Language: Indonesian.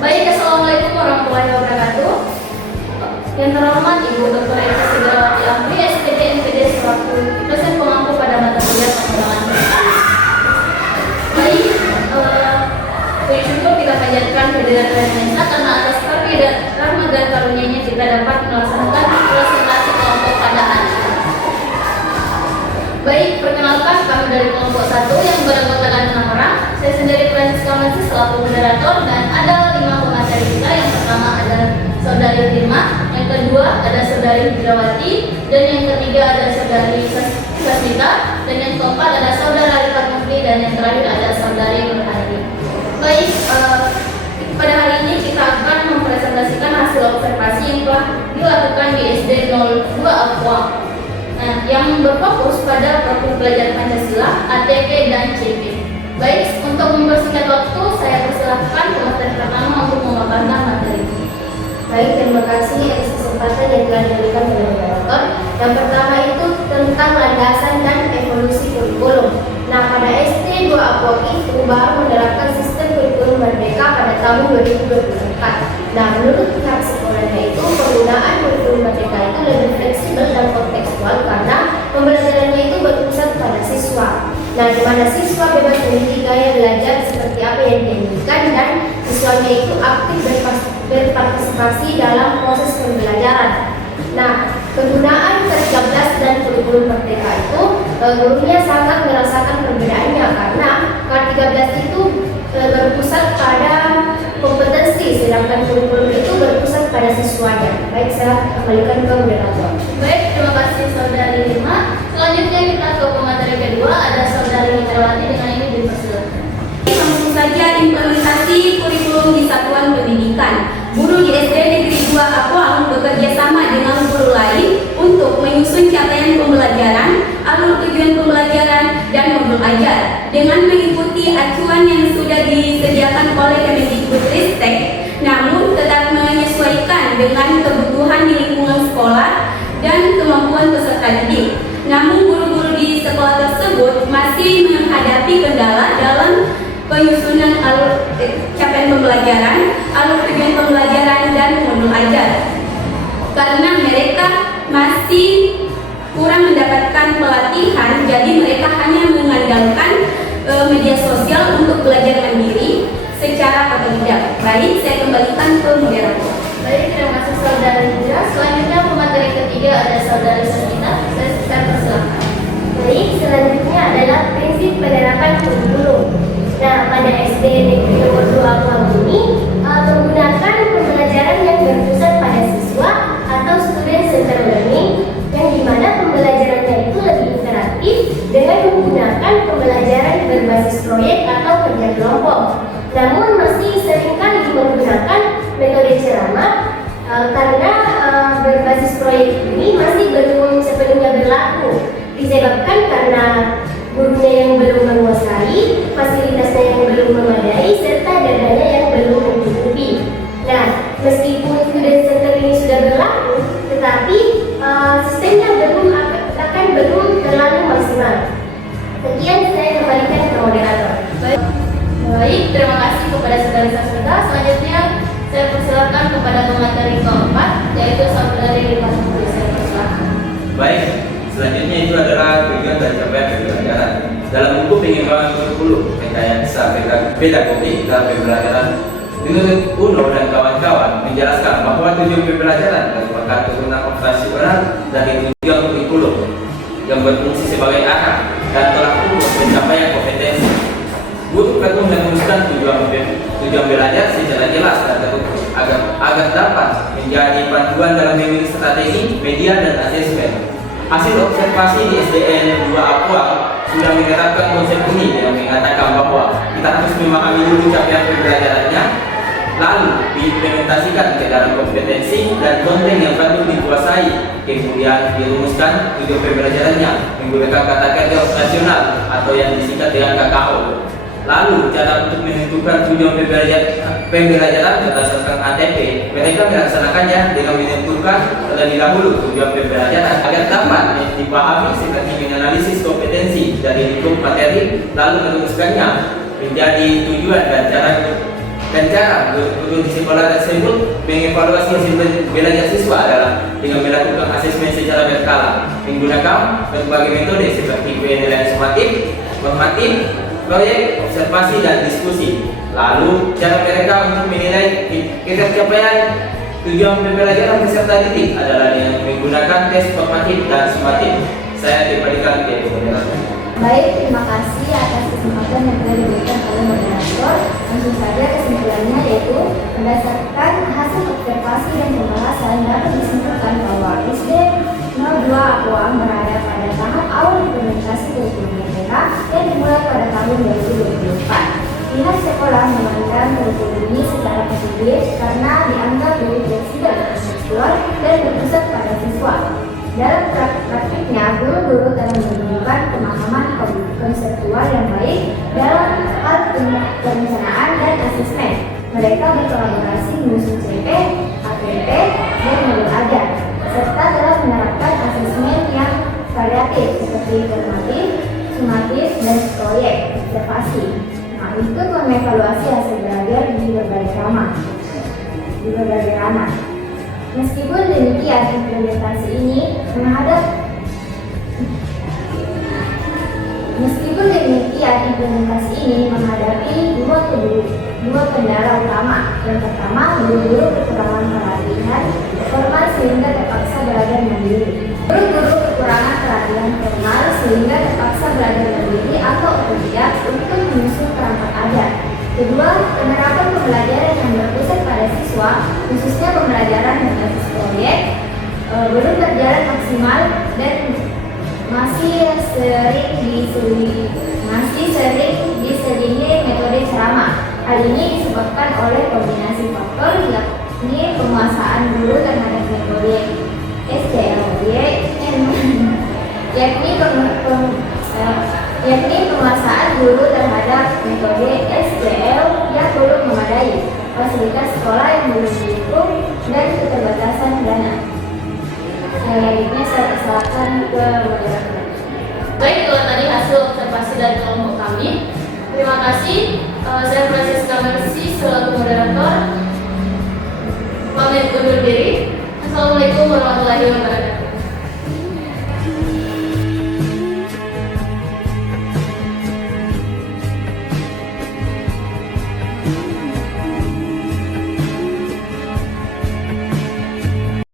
Baik, Assalamualaikum warahmatullahi wabarakatuh. Yang terhormat Ibu Dr. Eka Sigrawati Amri, SPD MPD selaku dosen pengampu pada mata kuliah pengembangan data. Baik, puji syukur kita panjatkan kehadiran Tuhan Yang Esa karena atas karunia rahmat dan karunia-Nya kita dapat melaksanakan presentasi kelompok pada hari ini. Baik, perkenalkan kami dari kelompok 1 yang beranggotakan 6 orang. Saya sendiri Francisca Masih selaku moderator dan ada 5 pemateri kita. Yang pertama ada Saudari Firma, yang kedua ada Saudari Hidrawati, dan yang ketiga ada Saudari Sasmita, dan yang keempat ada Saudara Rifat Mufti, dan yang terakhir ada Saudari Nurhadi. Baik, pada hari ini kita akan mempresentasikan hasil observasi yang telah dilakukan di SD 02 Aqua. Nah, yang berfokus pada profil pelajar Pancasila, ATP dan CP. Baik, untuk mempersingkat waktu, saya persilahkan pemateri pertama untuk memaparkan materi. Baik, terima kasih atas kesempatan yang telah diberikan oleh moderator. Yang pertama itu tentang landasan dan evolusi kurikulum. Nah, pada SD 2 Aqua itu baru menerapkan sistem kurikulum merdeka pada tahun 2024. Nah, menurut pihak sekolahnya itu penggunaan kurikulum merdeka itu lebih fleksibel dan kontekstual karena pembelajarannya itu berpusat pada siswa. Nah, di mana siswa bebas memilih gaya belajar seperti apa yang diinginkan dan siswanya itu aktif berpartisipasi dalam proses pembelajaran. Nah, penggunaan K13 dan kurikulum merdeka itu gurunya sangat merasakan perbedaannya karena K13 itu berpusat pada kompetensi, sedangkan kurikulum itu berpusat pada siswanya. Baik, saya kembalikan ke moderator. Baik, terima kasih Saudari Lima. Selanjutnya kita ke pemateri kedua, ada Saudari Hidrawati, dengan ini dipersilakan. Langsung saja implementasi kurikulum di satuan pendidikan. Guru di SD Negeri 2 Aqua bekerja sama dengan guru lain untuk menyusun capaian pembelajaran, alur tujuan pembelajaran, dan modul ajar dengan mengikuti acuan yang sudah disediakan oleh Kemendikbudristek, namun tetap menyesuaikan dengan kebutuhan di lingkungan sekolah dan kemampuan peserta didik. Namun guru-guru di sekolah tersebut masih menghadapi kendala dalam penyusunan alur capaian pembelajaran, alur tujuan pembelajaran, dan modul ajar karena mereka masih kurang mendapatkan pelatihan, jadi mereka hanya mengandalkan media sosial untuk belajar mandiri secara otodidak. Baik, saya kembalikan ke moderator. Baik, terima kasih Saudari Hidra. Selanjutnya pemateri ketiga ada Saudari Sasmita. Saya persilakan. Baik, selanjutnya adalah prinsip penerapan kurikulum. Nah, pada SD Negeri nomor 2 Aqua ini menggunakan pembelajaran yang berpusat pada siswa atau student center learning, yang dimana pembelajarannya itu lebih interaktif dengan menggunakan pembelajaran berbasis proyek atau kerja kelompok. Namun masih seringkali menggunakan metode ceramah karena berbasis proyek ini masih belum sepenuhnya berlaku, disebabkan karena gurunya yang belum menguasai, fasilitasnya yang belum memadai, serta dananya yang belum mencukupi. Nah, meskipun student center ini sudah berlaku, tetapi sistemnya belum terlalu maksimal. Sekian, saya kembalikan ke moderator. Baik, terima kasih kepada Saudari Sasmita. Selanjutnya saya persilakan kepada pemateri keempat, yaitu Saudari Rifat Mufti. Saya persilakan. Baik, selanjutnya itu adalah tujuan dan capaian pembelajaran. Dalam buku pengembangan kurikulum, rekayasa pedagogik dalam pembelajaran, menurut Uno dan kawan-kawan menjelaskan bahwa tujuan pembelajaran merupakan turunan operasional dari tujuan kurikulum yang berfungsi sebagai arah dan tolak ukur pencapaian kompetensi. Guru perlu merumuskan tujuan belajar secara jelas dan terukur agar dapat menjadi panduan dalam memilih strategi, media, dan asesmen. Hasil observasi di SDN 2 Aqua sudah menerapkan konsep ini dengan mengatakan bahwa kita harus memahami dulu capaian pembelajarannya, lalu diimplementasikan ke dalam kompetensi dan konten yang patut dikuasai, kemudian dirumuskan tujuan pembelajarannya menggunakan kata kerja operasional atau yang disingkat dengan KKO. Lalu cara untuk menentukan tujuan pembelajaran berdasarkan ATP, mereka melaksanakannya dengan menentukan terlebih dahulu tujuan pembelajaran agar dapat dipahami seperti menganalisis kompetensi dari lingkup materi, lalu merumuskannya menjadi tujuan dan cara Dan cara guru di sekolah tersebut mengevaluasi hasil belajar siswa adalah dengan melakukan asesmen secara berkala menggunakan berbagai metode seperti penilaian sumatif, proyek, observasi, dan diskusi. Lalu cara mereka untuk menilai capaian tujuan pembelajaran peserta didik adalah dengan menggunakan tes formatif dan sumatif. Saya kembalikan ke moderator. Baik, terima kasih atas kesempatan yang telah diberikan oleh moderator. Langsung saja kesimpulannya yaitu berdasarkan hasil observasi dan pembahasan dapat disimpulkan bahwa SD 02 Apoang berada pada tahap awal implementasi kurikulum merdeka yang dimulai pada tahun 2024. Pihak sekolah memandang kurikulum ini secara positif karena dianggap lebih fleksibel, kontekstual, dan berpusat pada siswa. Dalam praktiknya, guru-guru telah menunjukkan pemahaman konseptual yang baik dalam hal perencanaan dan asesmen. Mereka berkolaborasi menyusun CP, APP, dan modul ajar, serta telah menerapkan asesmen yang variatif seperti formatif, sumatif, dan proyek observasi. Nah, itu mengevaluasi hasil belajar di berbagai ranah. Meskipun demikian, implementasi ini menghadapi dua kendala utama. Yang pertama, guru-guru kekurangan pelatihan formal sehingga terpaksa belajar mandiri. Guru-guru kekurangan pelatihan formal sehingga terpaksa belajar mandiri atau otodidak untuk menyusun perangkat ajar. Kedua, penerapan pembelajaran yang berpusat pada siswa, khususnya pembelajaran berbasis proyek, belum berjalan maksimal dan masih sering diselingi metode ceramah. Hal ini disebabkan oleh kombinasi faktor yakni penguasaan guru terhadap metode SDLY, yakni penguasaan guru terhadap metode SDL yang belum memadai, fasilitas sekolah yang belum mendukung, dan keterbatasan dana. Selanjutnya saya persilakan ke moderator. Baik, itu tadi hasil observasi dari kelompok kami. Terima kasih. Saya Francisca Mercy selaku moderator. Pamit undur diri. Assalamualaikum warahmatullahi wabarakatuh.